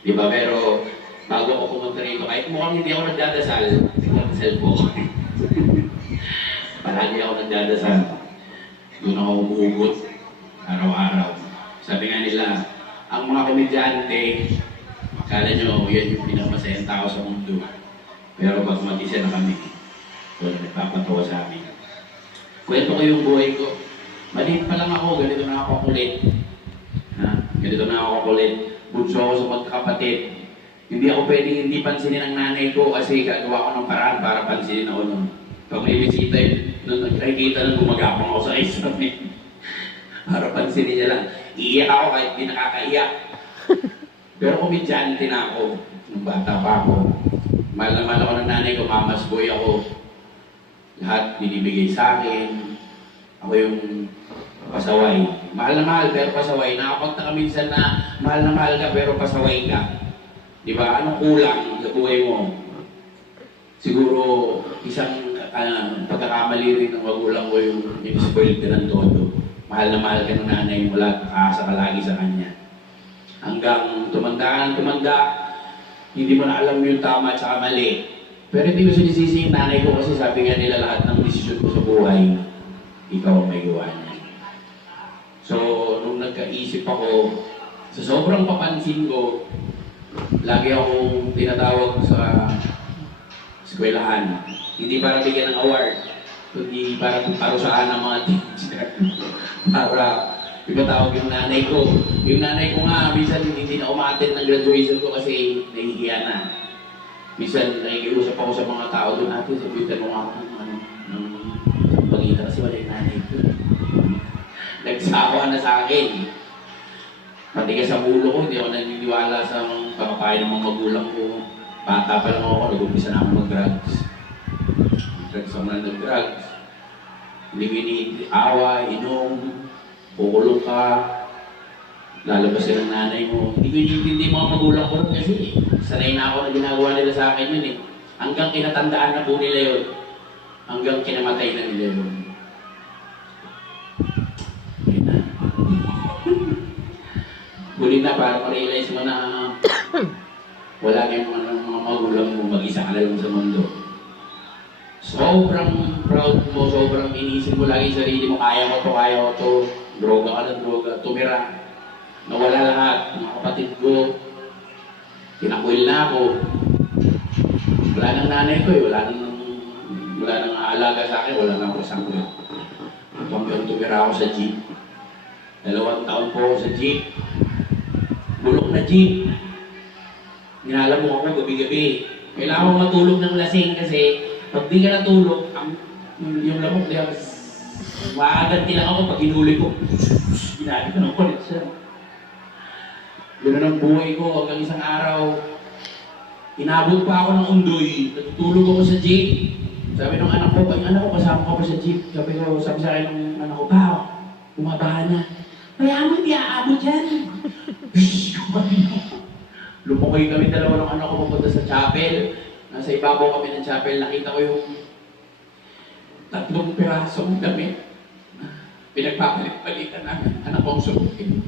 Di ba? Pero bago ako pumunta rito, kahit mukhang hindi ako nagdadasal, nagdadasal po ako. Palagi ako nagdadasal. Doon ako umuugot araw-araw. Sabi nga nila, ang mga komedyante, akala nyo yan yung pinakamasayang tao sa mundo. Pero pag mag-isa na kami, wala nagpapatawa sa amin. Kwento ko yung buhay ko. Maliit pa lang ako, ganito na ako kulit. Ganito na ako kulit. Bunso ako sa magkakapatid. Hindi ako pwedeng hindi pansinin ang nanay ko kasi gagawa ko ng paraan para pansinin ako nun. Pag may bisita nung nakikita nang gumagapang ako sa islamin. Para pansinin niya lang. Iiyak ako kahit di nakakaiyak. Pero komedyante na ako. Nung bata pa ako. Mahal na mahal ako ng nanay ko, mama's boy ako. Lahat binibigay sa akin. Ako yung pasaway. Mahal na mahal pero pasaway. Nakapagtaka minsan na mahal ka pero pasaway ka. Di ba? Anong kulang sa buhay mo? Siguro isang pagkakamali rin ng magulang ko yung spoiled ka ng todo. Mahal na mahal ka ng nanay mo, kakaasa ka lagi sa kanya. Hanggang tumanda, hindi mo na alam yung tama at saka mali. Pero hindi ko sinisisi yung nanay ko kasi sabi nga nila lahat ng desisyon ko sa buhay, ikaw ang may gawa niya. So, nung nagkaisip ako, sa sobrang papansin ko, lagi akong tinatawag sa eskwelahan. Hindi para bigyan ng award, kundi para parusahan ng mga teacher. Para ipatawag yung nanay ko. Yung nanay ko nga, minsan hindi na umattend ng graduation ko kasi nahihiya na. Minsan nakikiusap ako sa mga tao doon natin, sabihin mo nga ako ng pagkita kasi wala yung nanay ko. Nagsawa na sa akin. Pati ka sa ulo ko, hindi ako naniniwala sa pagkapain ng mga magulang ko. Bata pa lang ako, nag-umpisa na ako mag-drugs. Drugs ako na nag-drugs. Hindi ko iniawa, inom, kukulong ka, lalabas ka ng nanay mo. Hindi ko iniintindi mga magulang ko rin kasi sanay na ako na ginagawa nila sa akin yun eh. Hanggang kinatandaan na po nila yun. Hanggang kinamatay na nila yun. Huli na para ma-realize mo na wala kayong mga magulang mo, mag-isa ka na lang sa mundo. Sobrang proud mo, sobrang inisip mo lagi sarili mo, kaya ko to, droga ka ng droga, tumira. Nawala lahat, mga kapatid ko, tinakwil na ako. Wala nang nanay ko eh, wala nang aalaga sa akin, wala nang kasama. Hanggang tumira ako sa jeep. 2 taon po ako sa jeep. Bulok na jeep. Ninala mo ako gabi-gabi. Kailangan mo matulog ng lasing kasi pag di ka natulog, yung lamok niya, maaganti lang ako pag hinuli ko. Ginali ko ng kulit siya. Ganoon ang buhay ko hanggang isang araw. Inabot pa ako ng undoy. Natutulog ako sa jeep. Sabi ng anak ko, ay anak ko, kasama ko pa sa jeep. Sabi sa akin ng anak ko, bumabahan na. Kaya mo, hindi aabot yan. Lumukay kami dalawa ng anak ko pupunta sa chapel. Nasa ibabaw kami ng chapel, nakita ko yung 3 pirasong damit. Pinagpapalit-palitan namin, anak kong subukin.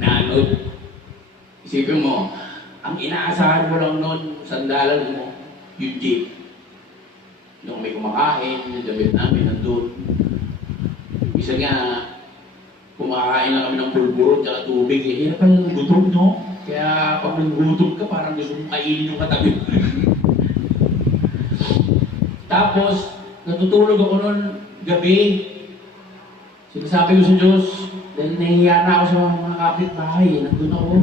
Nanod. Isipin mo, ang inaasahan mo lang noon, sandalan mo, yung jeep. Nung may kumakain, yung damit namin nandun. Isa nga, kumakain lang kami ng pulburo at tubig. Hirap pa lang gutom, no? Kaya pag nanggutom ka, parang gusto mong kainin yung katabi. Tapos, natutulog ako noon gabi. Sinasabi ko sa Diyos, dahil nahihiya na ako sa mga kapitbahay. Nandun ako,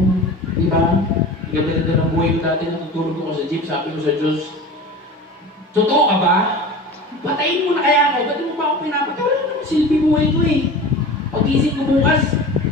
di ba? Ganda-ganda ng buhay ko dati, natutulog ako sa jeep. Sabi ko sa Diyos, totoo ka ba? Patayin mo na kaya ako. Ba't mo pa ako pinapatay? Wala naman silbi buhay ko eh. Pag-isip ko bukas,